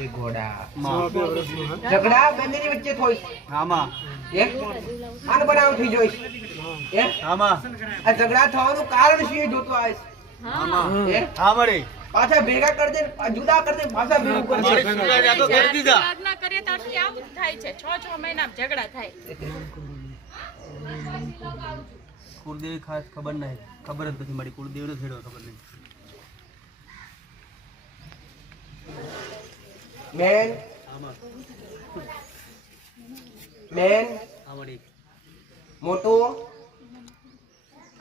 છે ઘોડા. ઝઘડા બંનેની વચ્ચે થોઈશ. આમાં એ આન બનાવ થઈ જોઈશ. એ આમાં આ ઝઘડા થવાનું કારણ શું જોતો આવીશ. આમાં એ હા? પાછા ભેગા કરી દે જુદા કરી દે પાછા ભેગું કરી દે. તો કરી દીધા. લગ્ન કરીએ ત્યારથી આવું થાય છે. છ છ મહિના ઝઘડા થાય. કુળદેવી ખાસ ખબર નહીં. ખબર જ નથી મારી. કુળદેવી છેડો ખબર નહીં. મેન આમાં મેન મોટો.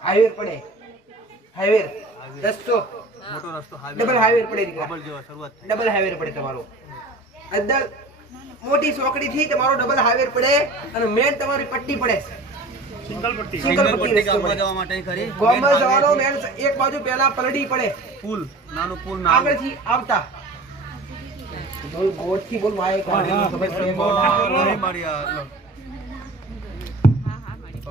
હાઈવે પડે. હાઈવે. રસ્તો. મોટો રસ્તો ડબલ હાઈવે પડે ડબલ જેવા શરૂઆત ડબલ હાઈવે પડે તમારો. અંદર મોટી સોકડી થી તમારો ડબલ હાઈવે પડે અને મેન તમારી પટ્ટી પડે. સિંગલ પટ્ટી. સિંગલ પટ્ટી ગામમાં જવા માટે કરી ગોમાં જવાનો મેન એક બાજુ પહેલા પલડી પડે. પુલ. નાનો પુલ આગળથી આવતા. બોલ ગોઠથી બોલ માય કાઢે ખબર પડે. નહીં મારી આ લો.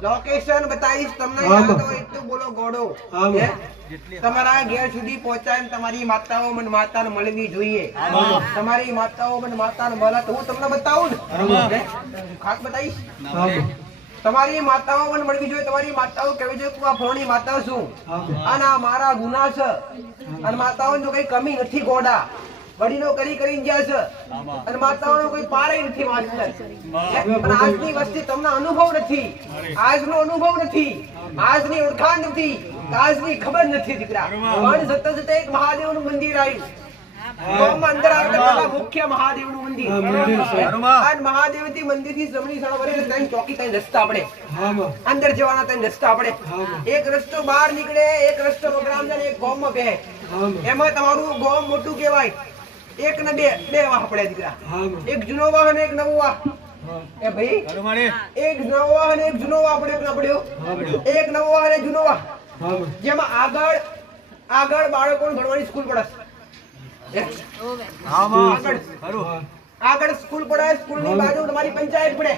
લોકેશન બતાવીશ તમને યાદ હોય તો બોલો ગોડો. હે? તમારા ઘેર સુધી પહોંચાય તમારી માતાઓ મને માતાને મળવી જોઈએ. તમારી માતાઓ મને માતાને મળે તો હું તમને બતાવું ને? ખાસ બતાવીશ? તમારી માતાઓ મને મળવી જોઈએ તમારી માતાઓ કેવી જોઈએ આ ફોની માતાઓ છું. અને આ મારા ગુના છે. અને માતાઓ જો કઈ કમી નથી ગોડા. વડીલો કરી કરીને ગયા છે. અને માતાઓનો કોઈ પારે નથી પણ આજની વસ્તી તમને અનુભવ નથી. આજનો અનુભવ નથી. આજની ઓળખાણ નથી. આજની ખબર નથી દીકરા. પણ જતા જતા એક મહાદેવનું મંદિર આવ્યું. અંદર આવતા પહેલા મુખ્ય મહાદેવનું મંદિર. હનુમાન. આ મહાદેવથી મંદિરથી જમણી ચોકી ત્યાં રસ્તા પડે. અંદર જવાના રસ્તા પડે. એક રસ્તો બહાર નીકળે એક રસ્તો ને એક બે એમાં તમારું ગોમ મોટું કહેવાય. એક ને બે બે વાહ પડે દીકરા. એક જૂનો વાહ અને એક નવો વાહ. એ ભાઈ એક નવો વાહ અને એક જૂનો વાહ પડ્યો ના પડ્યો? એક નવો વાહ અને જૂનો વાહ. જેમાં આગળ આગળ બાળકોને ભણવાની સ્કૂલ પડે. આગળ. સ્કૂલની બાજુ તમારી પંચાયત પડે.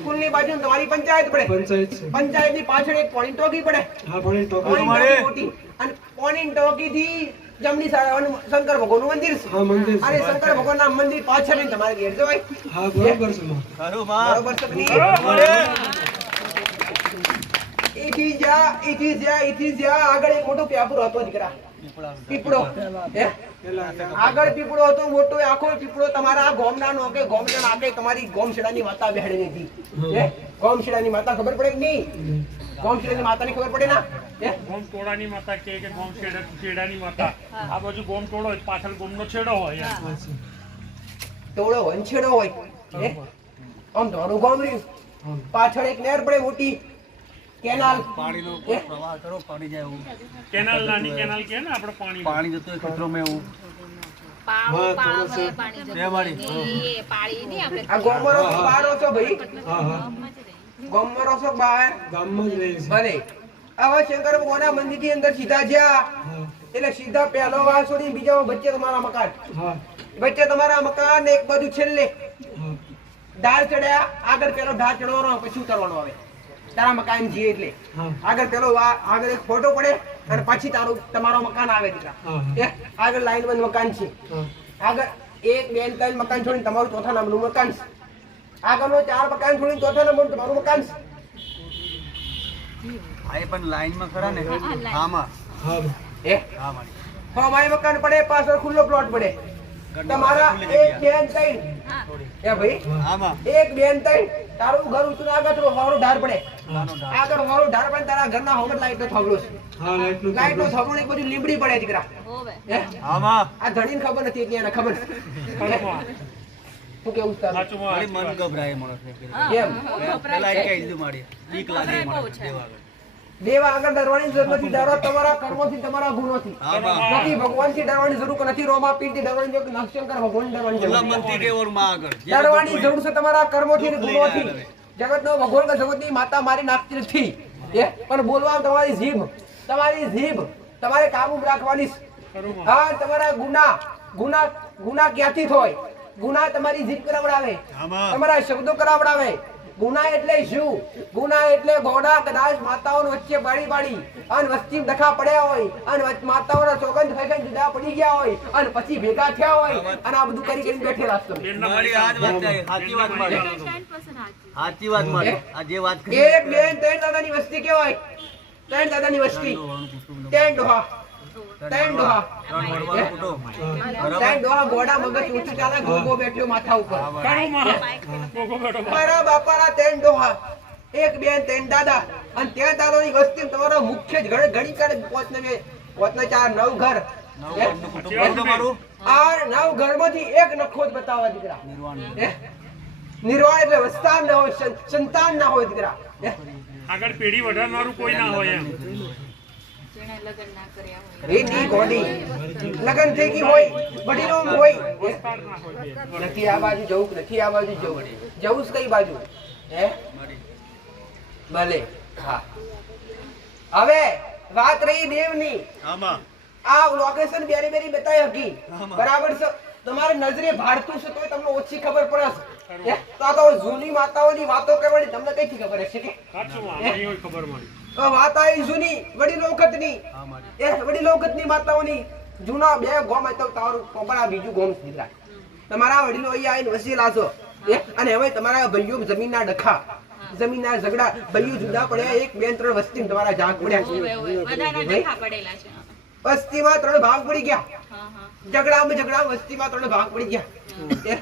સ્કૂલની બાજુ તમારી પંચાયત પડે. પંચાયત છે. પાછળ એક પોણી ટોકી પડે. હા પણ ટોકી. થી અને પોણી જમણી શંકર ભગવાનનું મંદિર છે. અરે શંકર ભગવાન ના મંદિર પાછળ ને તમારે ઘેર જવાય. હા બરોબર છે. બરોબર છે આગળ એક મોટો પ્યાપુર હતો દીકરા. પીપળો. આગળ પીપળો હતો મોટો આખો પીપળો તમારા ગોમના નો કે ગોમના નાકે તમારી ગોમશેડાની માતા બેહડેલી હતી ગોમશેડાની માતા ખબર પડે કે નહીં? ગોમશેડાની માતાની ખબર પડે ના? ગોમ ટોળાની માતા કે કે ગોમ છેડાની માતા. આ બાજુ ગોમ ટોળો હોય, પાછળ ગોમનો છેડો હોય એમ. હા. છે. હોય આમ તમારું ગોમ રહ્યું. પાછળ એક નહેર પડે મોટી. કેનાલ. પાણીનો? પ્રવાહ કરો પાણી જાય એવું. કેનાલ નાની કેનાલ કે ને આપણે પાણી. પાણી જતું હોય ખેતરોમાં એવું. ગોમરો છો રહો છો ભાઈ? હા હા. ગોમરો છો બહાર ગામમાં જ રહે છે. હવે શંકર ભગવાનના મંદિરની અંદર સીધા જ્યાં. એટલે સીધા પહેલો વાસ છોડી બીજા વચ્ચે તમારા મકાન. વચ્ચે તમારા મકાન ને એક બાજુ છેલ્લે. ડાળ ચડ્યા આગળ પેલો ઢાળ ચડવાનો પછી ઉતરવાનો આવે. તારા મકાન જીએ એટલે. આગળ પેલો વા- આગળ એક ફોટો પડે અને પછી તારું તમારો મકાન આવે દીકરા આગળ લાઈન બંધ મકાન છે. આગળ એક બે ત્રણ મકાન છોડીને તમારું ચોથા નંબરનું મકાન છે. આગળનો ચાર મકાન છોડીને ચોથા નંબરનું તમારું મકાન છે. આ એ પણ લાઈનમાં ખરા ને? આમાં હા એ? હા મારી. હા મારી મકાન પડે પાછળ ખુલ્લો પ્લોટ પડે. તમારા એક બેન ત્રણ. એ ભાઈ? આમાં એક બેન ત્રણ. તારું ઘર ઉતરું આગળ તો હોરું ઢાર પડે. આગળ હોરું ઢાર પડે તારા ઘરના હોમત લાઈટ નો થોબલો છે. હા લાઈટ નો થોબલો એક બધું લીમડી પડે દીકરા. હે? આમાં આ ધણીને ખબર નથી એટલે એને ખબર શું કેવું તારું? સાચું મન ગભરાય મને કેમ? પેલા એક કહી દીધું મારી બીક લાગે દેવા આગળ. દેવા આગળ ડરવાની જરૂર નથી ડરો તમારા કર્મોથી તમારા ગુણોથી. નથી ભગવાનથી ડરવાની જરૂર નથી રોમા પીરથી ડરવાની જરૂર નથી ભગવાન ડરવાની જરૂર ખુલ્લા નથી. મનથી કહેવાનું માં આગળ? જે ડરવાની જરૂર છે તમારા કર્મોથી ગુણોથી. જગતનો ભગવાન કે જગતની માતા મારી નાખતી નથી. પણ બોલવા તમારી જીભ તમારી જીભ તમારે કાબુ રાખવાની. હા તમારા ગુના ગુના ગુના ક્યાંથી થાય? ગુના તમારી જીભ કરાવડાવે. તમારા શબ્દો કરાવડાવે. ગુના એટલે શું? ગુના એટલે ગોડા કદાચ માતાઓનો વચ્ચે બાળી બાળી. અને વસ્તી દખા પડ્યા હોય અને માતાઓના સોગંદ ખાઈને જુદા પડી ગયા હોય અને પછી ભેગા થયા હોય અને આ બધું કરી કરીને બેઠેલા સાચી વાત મારી. 10% હાચું. સાચી વાત આ જે વાત એક બેન ત્રણ દાદાની વસ્તી કેવાય? ત્રણ દાદાની વસ્તી. ત્રણ ડોહા. ત્રણ ડોહા ત્રણ વડવાનું કુટુંબ ત્રણ ડોહા ઘોડા મગજ ઊંચું ચાલે ગોગો બેઠ્યો માથા ઉપર. કરું માં કોકો બેઠો મારા બાપાના ત્રણ ડોહા એક બેન ત્રણ દાદા. અને ત્યાં દાદાની વસ્તી તમારો મુખ્ય જ ઘણી ઘણી કરે બે પોચ ચાર નવ ઘર. હે? કુટુંબ કયું તમારું? આ નવ ઘરમાંથી એક નખો જ બતાવવા દીકરા. નિર્વાણ. એટલે વસ્તાર ના હોય સંતાન ના હોય દીકરા. આગળ પેઢી વધારનારું કોઈ ના હોય એમ જેણે લગ્ન ના કર્યા હોય રેતી ઘોડી લગન થઈ ગઈ હોય. વડીલો હોય હે? વિસ્તાર ના હોય બેન. નથી આ બાજુ જવું નથી આ બાજુ જવું જવું જ કઈ બાજુ? હે? ભલે. હા. હવે વાત રહી દેવની. આમાં. આ લોકેશન બેરી બેરી બતાવી હકી. બરાબર છે? તમારે નજરે ભારતું છે તોય તમને ઓછી ખબર પડે છે. તો આ તો જૂની માતાઓની વાતો કરવાની તમને કઈથી ખબર હશે કે? ખબર મળી. વાત આવી જૂની વડીલો વખતની એ વડીલો વખતની માતાઓની જૂના બે ગોમ હતા તારું પણ આ બીજું ગોમ છે તમારા વડીલો અહીંયા આવીને વસી છો અને હવે તમારા ભાઈઓ જમીનના ડખા જમીનના ઝઘડા ભાઈઓ જુદા પડ્યા એક બે ત્રણ વસ્તી તમારા જાગ પડ્યા. વસ્તીમાં ત્રણ ભાગ પડી ગયા. હા હા. ઝઘડામાં ઝઘડા વસ્તીમાં ત્રણ ભાગ પડી ગયા. એ?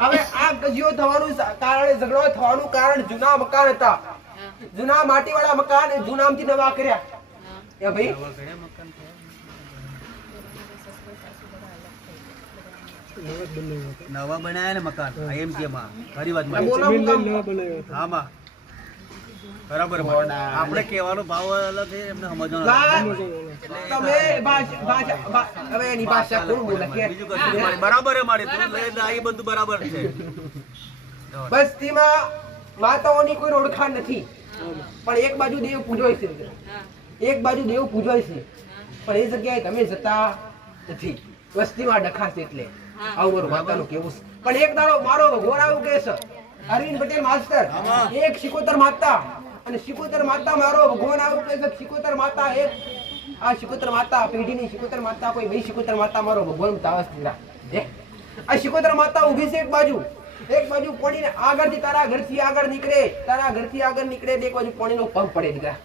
હવે આ ગજીઓ થવાનું કારણ ઝઘડો થવાનું કારણ જૂના મકાન હતા. જૂના માટીવાળા મકાન એ જૂનામાંથી નવા કર્યા. એ ભાઈ? નવા બનાયા ને મકાન આઈએમસી માં. ખરી વાત હું બરાબર આપણે કહેવાનો ભાવ અલગ છે એમને સમજવાનો તમે ભાષા ભાષા હવે એની ભાષા કોણ બોલે? કે બીજું કશું નહીં મારી. બરાબર છે મારી. તું લઈ બધું બરાબર છે. બસ્તીમાં માતાઓની કોઈ ઓળખાણ નથી. પણ એક બાજુ દેવ પૂજવાય છે એક બાજુ દેવ પૂજવાય છે. પણ એ જગ્યાએ તમે જતા નથી. વસ્તીમાં ડખાશે એટલે. આવું માતાનું કેવું છે. પણ એક દાડો મારો ભગવાન આવું કે છે. અરવિંદ પટેલ માસ્ટર, એક શિકોતર માતા. અને શિકોતર માતા મારો ભગવાન આવું કે છે, શિકોતર માતા એક. આ શિકોતર માતા પેઢીની શિકોતર માતા કોઈ બે શિકોતર માતા મારો ભગવાન તાવસ દીરા? આ શિકોતર માતા ઊભી છે એક બાજુ. એક બાજુ પોણીને આગળથી તારા ઘરથી આગળ નીકળે, તારા ઘરથી આગળ નીકળે એક બાજુ પોણીનો પંપ પડે દીકરા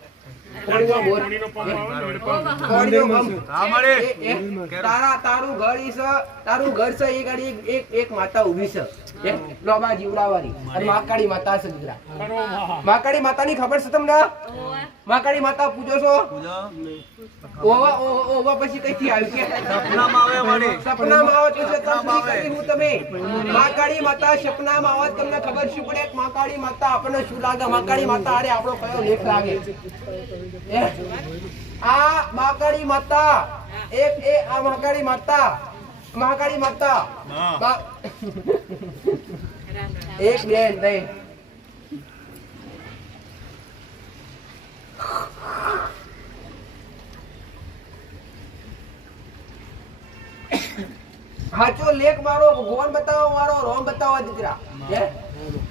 તારા તારું ઘર ઈ તારું ઘર છે એ ગાડી એક- એક એક માતા ઊભી છે. એ લોબા જીવડાવાળી અને મહાકાળી માતા છે દીકરા. માતાની ખબર છે તમને? માકાળી માતા પૂજો છો? ઓવા ઓવા પછી કઈથી આવ્યું કે? સપનામાં આવે મારી. સપનામાં આવો તો છે તંત્રી હું તમે. મહાકાળી માતા સપનામાં આવો તમને ખબર શું પડે? માકાળી માતા આપણને શું લાગે? માકાળી માતા અરે આપણો કયો લેખ લાગે? આ મહાકાળી માતા. એક એ આ મહાકાળી માતા. મહાકાળી માતા. એક બેન બે હાચો લેખ મારો ભગવાન બતાવો મારો રોમ બતાવો દીકરા?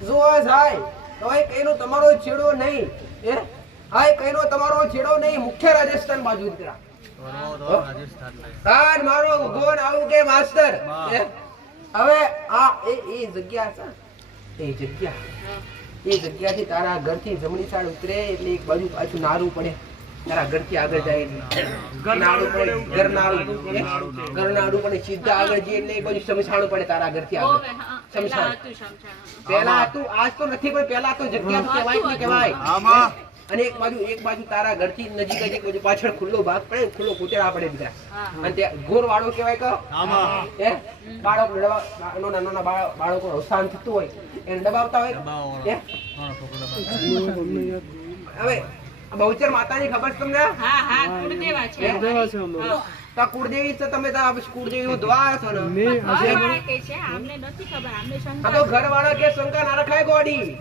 જો થાય તો એક એનો તમારો છેડો નહીં. હે? હા એ કઈનો તમારો છેડો નહીં મુખ્ય રાજસ્થાન બાજુ દીકરા વડવાઓ તો રાજસ્થાન નહીં. તાર મારો ભગવાન આવું કે માસ્ટર હવે આ એ એ જગ્યા છે. એ જગ્યા. એ જગ્યાથી તારા ઘરથી જમણી સાઈડ ઉતરે એટલે એક બાજુ પાછું નારું પડે. તારા ઘરથી આગળ જાય નારું પડે ગરનાળું? ગરનાળું પડે સીધા આગળ જઈએ એટલે એક બાજુ શમશાણું પડે તારા ઘરથી થી આગળ શમશાન. પેલા તું આજ તો નથી પણ પેલા તો જગ્યા કેવાય કહેવાય કે કહેવાય. આમાં. અને એક બાજુ એક બાજુ તારા ઘરથી નજીક જ એક બાજુ પાછળ ખુલ્લો ભાગ પડે ખુલ્લો કૂતરા પડે બીજા અને ત્યાં ગોર વાળો કહેવાય કે આમાં. હે? બાળક નાના નાના બાળ- બાળકો અવસાન થતું હોય એને દબાવતા હોય. હવે આ બહુચર માતાની ખબર છે તમને? હા હા કુળદેવા છે. હે? દેવા છે અમારે. હા. તો આ કુળદેવી છે તમે તો આ કુળદેવી નું દ્વાર છો ને. મેં આજે ઘરવાળા છે આમને નથી ખબર આમને શંકા તો ઘરવાળા કે શંકા ના રખાય ગોડી.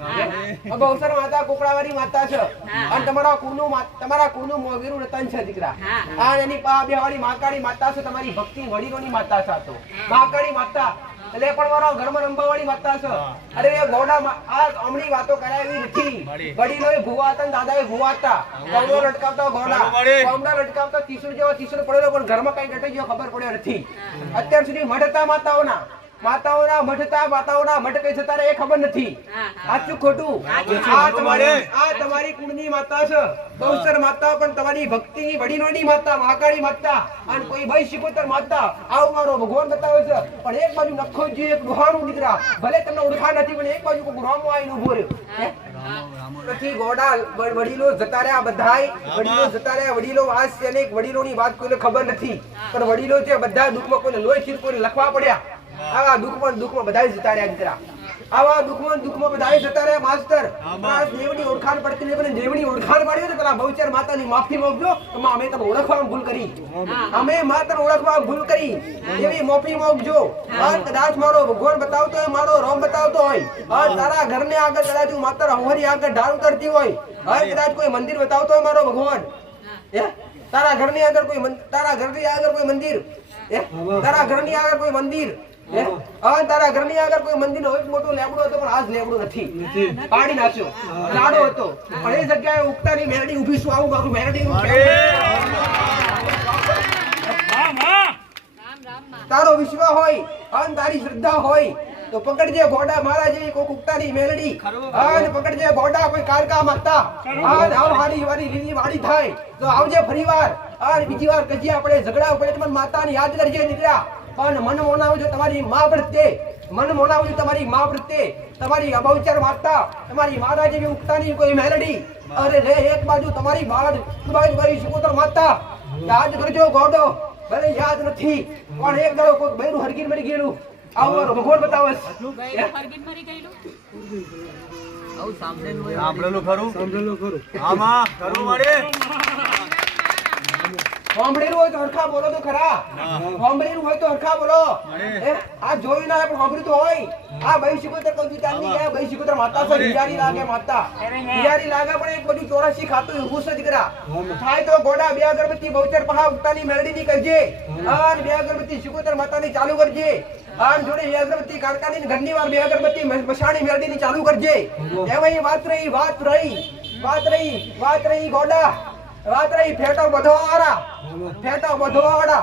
બહુચર માતા કોકડાવાળી માતા છે. અને તમારા કુળનું મા- તમારા કુળનું મોગીરું રતન છે દીકરા. હા. આ એની પા બેવાળી માકાળી માતા છે તમારી ભક્તિ વડીલોની માતા છે તો. માકાળી માતા એટલે પણ મારો ઘરમાં રંબાવાળી માતા છે. અરે એ ગોડા આ અમણી વાતો કરાવી નથી. વડીલો એ ભૂવાતા ને દાદા એ હતા. કવડો લટકાવતા ગોડા. કવડા લટકાવતા ત્રીસુર જેવો ત્રીસુર પડેલો પણ ઘરમાં કઈ ઘટી ગયો ખબર પડ્યો નથી. અત્યાર સુધી મઢતા માતાઓના માતાઓના મઠતા માતાઓના મઠ કઈ જતા એ ખબર નથી. સાચું ખોટું? આ તમારી આ તમારી કુળની માતા છે. બહુચર માતા પણ તમારી ભક્તિની વડીલોની માતા મહાકાળી માતા અને કોઈ ભાઈ શિકોતર માતા આવું મારો ભગવાન બતાવે છે. પણ એક બાજુ નખો જે એક ડોહાણું દીકરા ભલે તમને ઓળખા નથી પણ એક બાજુ કોઈ રામો આવીને ઊભો રહ્યો? નથી ગોડા વડીલો જતા રહ્યા બધાય. વડીલો જતા રહ્યા વડીલો વાસ છે અને એક વડીલોની વાત કોઈને ખબર નથી. પણ વડીલો છે બધા દુઃખમાં કોઈને લોહી ખીર કોઈને લખવા પડ્યા આવા દુઃખમાં ને દુઃખમાં બધાય જતા રહ્યા દીકરા. આવા દુઃખમાં ને દુઃખમાં બધાય જતા રહ્યા માસ્તર. દેવની ઓળખાણ પડતી નહીં પણ દેવની ઓળખાણ પાડી તો પેલા બહુચર માતાની માફી માંગજો અમે તમે ઓળખવામાં ભૂલ કરી. અમે માત્ર ઓળખવામાં ભૂલ કરી. એવી માફી માંગજો. કદાચ મારો ભગવાન બતાવતો હોય મારો રોમ બતાવતો હોય અને તારા ઘરને આગળ કદાચ હું માત્ર હોરી આગળ ઢાળ ઉતરતી હોય અને કદાચ કોઈ મંદિર બતાવતો હોય મારો ભગવાન. હે? તારા ઘરની આગળ કોઈ તારા તારા ઘરની આગળ કોઈ મંદિર? તારા તારા ઘરની આગળ કોઈ મંદિર? તારા ઘરની આગળ કોઈ મંદિર હોય મોટો લેબડો હતો પણ આજ લેબડો નથી. પાડી નાખ્યો. લાડો હતો. પણ એ જગ્યાએ ઉગતાની મેરડી ઊભી છું આવું બારું મેરડી તારો વિશ્વાસ હોય અને તારી શ્રદ્ધા હોય તો પકડજે ભોડા મારા જેવી કોક ઉગતાની મેલડી અને પકડજે ભોડા કોઈ કારકા માતા. અને આવ હારી વારી લીલી વાડી થાય. તો આવજે ફરીવાર. અને બીજી વાર કજી આપણે ઝઘડા પડે તો માતાની માતાને યાદ કરજે નીકળ્યા. પણ મન મોનાવજો તમારી મા પ્રત્યે મન મોનાવજો તમારી મા પ્રત્યે તમારી અબૌચર વાર્તા તમારી માતા જેવી ઉગતાની કોઈ મેલડી. અરે રે એક બાજુ તમારી બાળ બાજુ મારી સુપુત્ર માતા. યાદ કરજો ગોડો ભલે યાદ નથી પણ એક દાડો કોઈ બૈરું હરગીન મરી ગયેલું. આવું મારો ભગવાન બતાવે છે. મરી ગયેલું? સાંભળેલું ખરું? સાંભળેલું ખરું. આમાં ખરું મળે સાંભળેલું હોય તો હરખા બોલો તો ખરા. સાંભળેલું હોય તો હરખા બોલો. આ જોયું ના પણ સાંભળ્યું તો હોય. આ ભાઈ કહું છું ગયા ભાઈ શિકોતર માતા છે હિયારી લાગે માતા. હિયારી લાગે પણ એક બધું ચોરાસી ખાતું ઊભું છે દીકરા થાય તો ગોડા બે અગરબત્તી બહુચર પહા ઉગતાની મેળડી ની કરજે અને બે અગરબત્તી શિકોતર માતાની ચાલુ કરજે. આન જોડે બે અગરબત્તી કારકાની ઘરની વાર બે અગરબત્તી મશાણી મેળડી ની ચાલુ કરજે. એમાં વાત રહી વાત રહી વાત રહી વાત રહી ગોડા. વાત રહી ફેટો બધવાવાળા ફેટો બધવાવાળા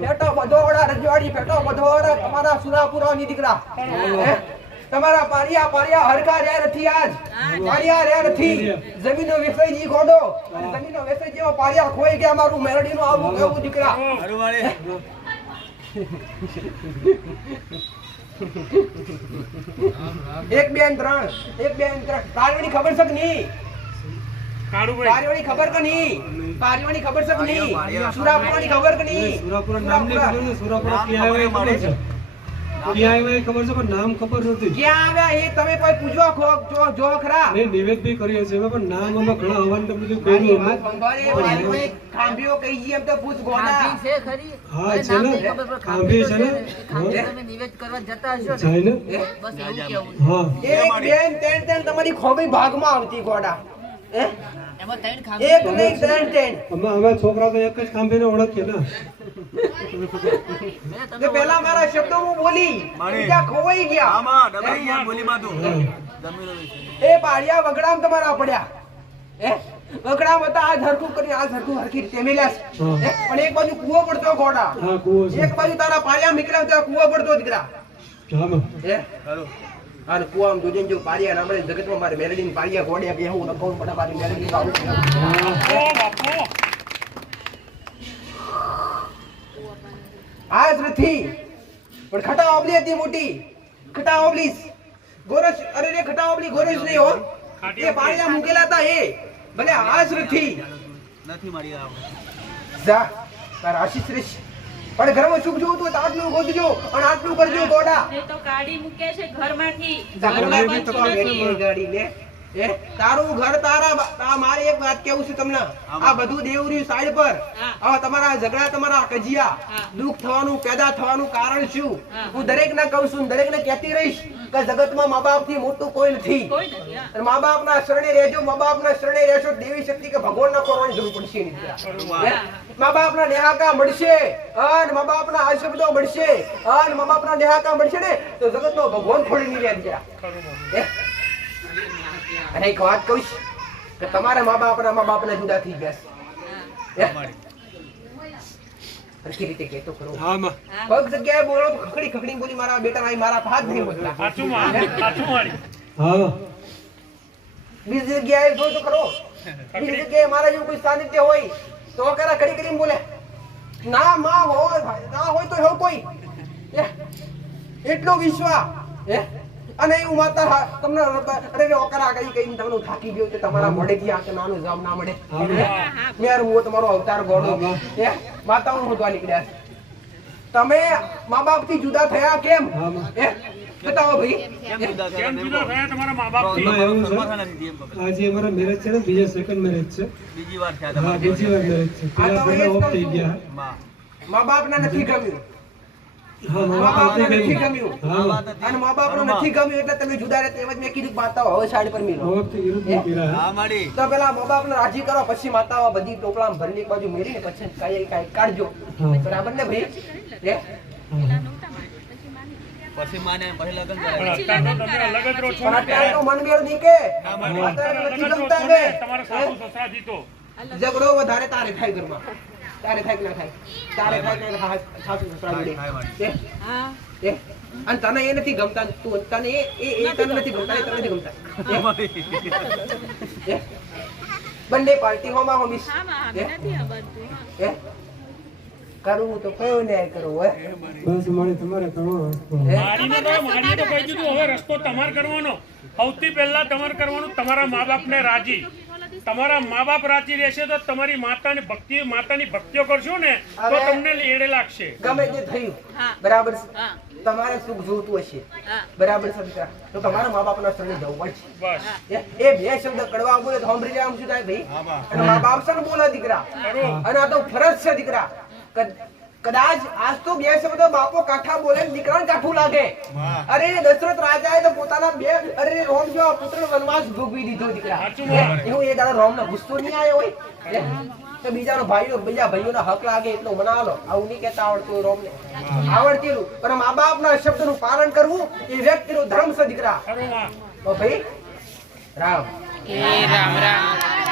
ફેટો બધવાવાળા રજવાડી ફેટો બધવાવાળા તમારા સુરાપુરાની દીકરા. હે? તમારા પારિયા પારિયા હરકા રહ્યા નથી આજ. પારિયા રહ્યા નથી. જમીનો વેસાઈ જી ગોડો જમીનો વેસાઈ જેવો પારિયા ખોઈ ગયા મારું મેરડીનું આવું કેવું દીકરા. એક બેન ત્રણ એક બે ત્રણ. પારિયાની ખબર છે કે નહીં? પારિયાની ખબર કે નહીં? પારિયોની ખબર છે કે નહીં? સુરાપુરાની ખબર કે નહીં? સુરાપુરા નામ ને? સુરાપુરા ક્યાં ખબર ખબર છે? ક્યાં આવ્યા ખબર છે? પણ નામ ખબર નથી. ક્યાં આવ્યા એ તમે કોઈ પૂછો ખો- જો જો ખરા. મેં નિવેદ બી કરીએ છે પણ નામ અમે ઘણા હવાન ને બધું મારી અમે સંભાળે, મારી ખાંભીઓ કહી જી એમ તો પૂછ ગોડા હા છે ને? ખાંભી છે ને? હા. જાય ને? હા. એક બેન ત્રણ ત્રણ તમારી ખોબી ભાગમાં આવતી ગોડા? એક નહીં ત્રણ ત્રણ. અમે અમે છોકરા તો એક જ ખાંભીને ઓળખીએ ને. પેલા મારા શબ્દો હું બોલી. બીજા ખોવાઈ ગયા. આમાં ગયા તું એ વગડામ તમારા પડ્યા. હે? વગડામ હતા આ હરખું કરી આ હરખું હરખી રીતે મેલ્યા? પણ એક બાજુ કૂવો પડતો ગોડા હા કૂવો છે. એક બાજુ તારા પાડિયા નીકળ્યા ત્યાં કૂવો પડતો દીકરા. હે? અને કુવામ જોજે જો પારિયા ના મળે જગતમાં મારે મેલડીને પારિયા ગોડ્યા કે હું લખવું પડા મારી મેલેડી આવું ઓ બાપુ આ જ નથી પણ ખટા ઓબલી હતી મોટી. ખટા ઓબલી ગોરસ અરે રે ખટા ઓબલી ગોરસ નહીં હો. એ પારિયા મૂકેલા હતા એ. ભલે આજ રથી નથી. નથી મારી આવ જા તારા આશીષ રહેશે પણ ઘરમાં સુખ જોવું તો આટલું ગોતજો અને આટલું કરજો ગોડા એ તો કાઢી મૂકે છે ઘરમાંથી. ઘરમાં તો ગાડી લે. એ તારું ઘર તારા બા- એક વાત કેવું છે તમને? આ બધું દેવરી સાઈડ પર. હા. તમારા ઝઘડા તમારા કજિયા. દુઃખ થવાનું પેદા થવાનું કારણ શું? હું. દરેક ને કહું છું દરેક ને કહેતી રહીશ કે જગતમાં મા બાપથી મોટું કોઈ નથી. મા બાપ ના શરણે રહેજો મા બાપના શરણે રહેશો દેવી શક્તિ કે ભગવાનના કરવાની જરૂર પડશે? મા બાપના નેહાકા મળશે. અને મા બાપના આ શબ્દો મળશે. અને મા બાપના નેહાકા મળશે ને તો જગતનો ભગવાન ફોડી નહીં રહ્યા દીકરા? અને એક વાત કહીશ કે તમારા મા બાપના મા બાપના જુદા થઈ ગયા છે. રીતે કહેતો ખરો? પગ જગ્યાએ બોલો ખખડી ખખડી બોલી મારા બેટા ભાઈ મારા હાથ નહીં બોલતા સાચું માં સાચું મારી હા. બીજી જગ્યાએ જો તો ખરો. બીજી જગ્યાએ મારા જેવું કોઈ સાનિધ્ય હોય તો કરા કડી કરીને બોલે ના માં હોય ભાઈ, ના હોય તો એવું કોઈ. એટલો વિશ્વાસ હે? અને એવું માતા તમને અરે ઓકરા કઈ કઈ તમને થાકી ગયો છે તમારા મોઢેથી આ કે નાનું જવાબ ના મળે. મેર હું તમારો અવતાર ગોળો. હે માતા હું? હોદવા નીકળ્યા. તમે મા બાપથી જુદા થયા કેમ? હે? બતાવો ભાઈ. કેમ જુદા થયા? તમારા મા. આજે અમારા મેરેજ છે ને બીજા સેકન્ડ મેરેજ છે. બીજી વાર થયા હા બીજી વાર મેરેજ છે. પેલા પહેલા ઓફ થઈ ગયા. મા બાપ ના નથી ગમ્યું. રાજી કરો પછી માતાઓ બધી ટોપલા ભરની બાજુ મેરીને પછી કાંઈ કાંઈ કાઢજો. બરાબર ને ભાઈ હે? હા નહોતા માને પછી માની પછી માને લગ્ન નહીં કે નથી ઝઘડો વધારે તારે થાય ઘરમાં. તારે થાય કે ના થાય? તારે થાય કે સાસુ સસરા જોડે. થાય, થાય, હે? હા. હે? અને તને એ નથી ગમતા તું તને એ એ તને નથી ગમતા એ તને નથી ગમતા? બંને પાર્ટીઓમાં હોમીશ હા નથી આ હે? કરવું તો કયો ન્યાય કરવો હે? બસ મારે તમારે કરવો રસ્તો. મારીને તો મારીને તો કહી દીધું હવે રસ્તો તમારે કરવાનો. સૌથી પહેલા તમારે કરવાનું તમારા મા બાપને રાજી. તમારા મા બાપ રાજી રહેશે તો તમારી માતાની ભક્તિ માતાની ભક્તિઓ કરશો ને તો તમને એડે લાગશે. ગમે તે થયું. બરાબર છે? તમારે સુખ જોતું હશે. બરાબર છે દીકરા તો તમારા મા બાપના શરણે જવું પડશે. બસ. એ એ બે શબ્દ કડવા બોલે તો સાંભળી જાય આમ શું થાય ભાઈ? અને મા બાપ સર બોલે દીકરા. અને આ તો ફરજ છે દીકરા. કદાચ આજ તો બે શબ્દ બાપો કાઠા બોલે ને કાઠું લાગે. અરે દશરથ રાજાએ તો પોતાના બે અરે રોમ જો પુત્ર વનવાસ ભોગવી દીધો દીકરા. એવું એ દાડો રોમ ગુસ્સો નહીં આવ્યો હોય. તો બીજાનો ભાઈઓ બીજા ભાઈઓના હક લાગે એટલો મના લો આવું નહીં કહેતા આવડતું રોમ ને આવડતેલું પણ મા બાપના શબ્દનું પાલન કરવું એ વ્યક્તિનો ધર્મ છે દીકરા. ભાઈ રામ. રામ રામ.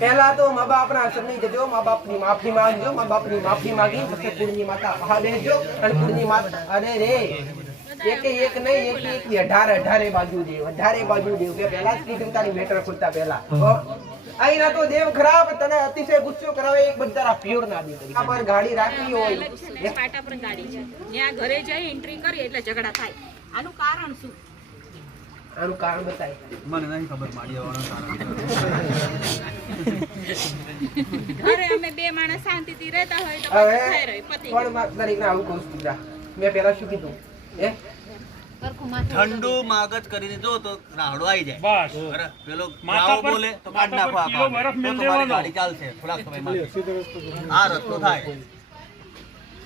પહેલા તો મા બાપના શરણે જજો મા બાપની માફી માંગજો મા બાપની માફી માંગી પછી માતા પહા દેજો અને કુળની માતા અરે રે એક એક નહીં એક એક ની અઢારે અઢારે બાજુ દેવ અઢારે બાજુ દેવ કે પહેલા શ્રી ગંગાની મેટર ખુલતા પહેલા. અહીંના તો દેવ ખરાબ તને અતિશય ગુસ્સો કરાવે એક બધા પ્યોર ના દે આ પર ગાડી રાખી હોય. ને, પાટા પર ગાડી છે. ત્યાં ઘરે જઈ એન્ટ્રી કરી એટલે ઝઘડા થાય. આનું કારણ શું? આનું કારણ બતાય. મને નહીં ખબર માડી આવવાનું કારણ. ઘરે અમે બે માણસ શાંતિથી રહેતા હોય તો થઈ રહ્યું પતિ. પણ મારા ના આવું કહું છું. મેં પહેલા શું કીધું? હે? ઠંડુ માગજ કરી દીધો તો રાહડો આવી જાય. બસ. પેલો માથા બોલે તો કાઢ નાખો આ કિલો બરફ મેલ દેવાનો. ગાડી ચાલશે. થોડાક સમયમાં. આ રસ્તો થાય.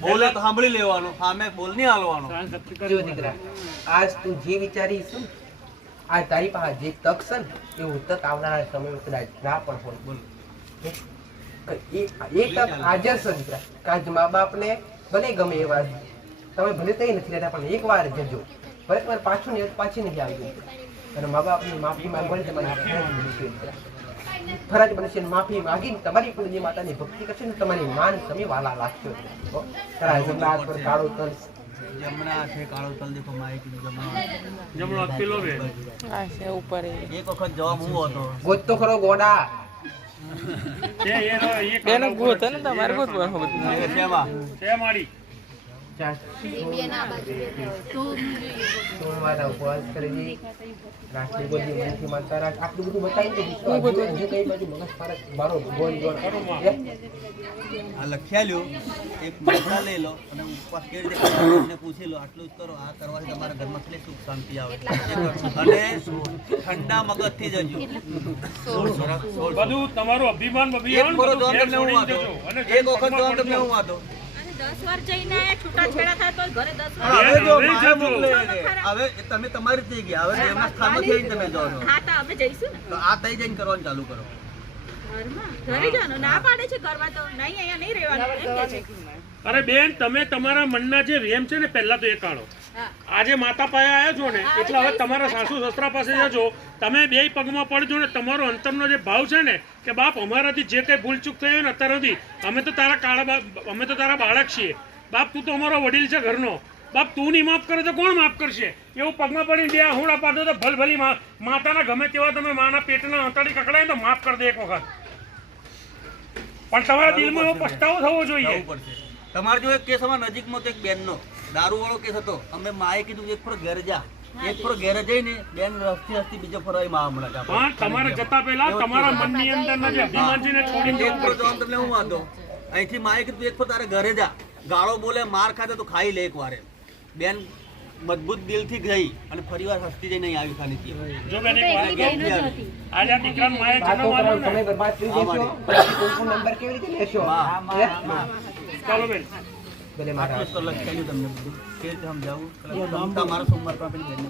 બોલે તો સાંભળી લેવાનું. સામે બોલ નહીં હાલવાનું. જો દીકરા આજ તું જે વિચારીશ ને, આ તારી પાસે જે તક છે ને એવું તક આવનારા સમયમાં કદાચ ના પણ હોય. બોલ. એ તક હાજર છે દીકરા કાજ મા બાપને ભલે ગમે એવા તમે ભલે તઈ નથી રહેતા, પણ એક વાર જજો. ભલે તમારે પાછું ને, પાછી નથી આવજો અને મા બાપની માફી માંગવાની તમારી ફરજ બનશે માફી માંગીને તમારી કુળની માતાની ભક્તિ કરશે ને, તમારી માન તમે વાલા લાગશો. તારા જમનાથ પર કાળો તલ જમણા હાથે કાળો તલ દેખો કીધું જમણા જમણો હાથ પેલો બે એક વખત જવાબ હું હતો? ગોત તો ખરો ગોડા. છે એ રો- એ કાંડો ઉપર છે. છે મારી. સોમવારના ઉપવાસ કરજે. રાતની બધી મનથી માનતા રાખ. આટલું બધું બતાવીને તો હજુ કઈ બાજુ મગજ ફરક મારો ભગવાન જોડે. હે? આ લખ્યાલ્યું એક મફડા લઈ લો અને ઉપવાસ કેવી રીતે પૂછી લો. આટલું જ કરો. આ કરવાથી તમારા ઘરમાં કેટલી સુખ શાંતિ આવે અને ઠંડા મગજથી જજો. બધું તમારું અભિમાન એક વખત તમને હું વાંધો હવે તમે તમારી થઈ ગયા હવે એમના સ્થાનમાં જઈને તમે જાઓ તો અમે જઈશું ને. તો આ થઈ જઈને કરવાનું ચાલુ કરો. ઘરમાં? ઘરે જવાનું? ના પાડે છે કરવા તો? નહીં અહીંયા નહીં રહેવાનું. એમ કે છે? અરે બેન તમે તમારા મનના જે રેમ છે ને પહેલા તો એ કાઢો. આજે માતા પાયા આવ્યા છો ને એટલે હવે તમારા સાસુ સસરા પાસે જજો. તમે બે પગમાં પડજો ને તમારો અંતરનો જે ભાવ છે ને કે બાપ અમારાથી જે કંઈ ભૂલચૂક થઈ હોય ને અત્યાર સુધી અમે તો તારા કાળા અમે તો તારા બાળક છીએ. બાપ તું તો અમારો વડીલ છે ઘરનો. બાપ તું નહીં માફ કરે તો કોણ માફ કરશે? એવું પગમાં પડીને બે આહુડા પાડો તો ભલભલી મા- માતાના ગમે તેવા તમે માના પેટના અંતડી કકડાય ને તો માફ કરી દે એક વખત. પણ તમારા દિલમાં એવો પસ્તાવો થવો જોઈએ. તમારે જો એક કેસ અમારા નજીકમાં તો એક બેનનો. દારૂ વાળો કેસ હતો. અમે માએ કીધું એક ફરો ઘેર જા. એક ફરો ઘેર જઈને બેન રસ્તી રસ્તી બીજો ફરો એ મા હમણાં પણ તમારે જતા પહેલા તમારા મનની અંદરના જે અભિમાન છે ને છોડીને એક ફરો જવાનું તમને હું વાંધો? અહીંથી માએ કીધું એક ફરો તારે ઘરે જા. ગાળો બોલે માર ખાતે તો ખાઈ લે એક વારે. બેન મજબૂત દિલથી ગઈ અને ફરીવાર હસતી જઈને અહીં આવી ખાલી જો બેન? આજે આ દીકરાનો માએ જન્મ આપ્યો તમે બરબાદ થઈ જશો. પછી કોઈનો નંબર કેવી રીતે લેશો? હા ચાલો બેન. ભલે મારા તો લખાયેલું તમને બધું. રીતે સમજાવું? તમારા સોમવાર પર પેલી બેનને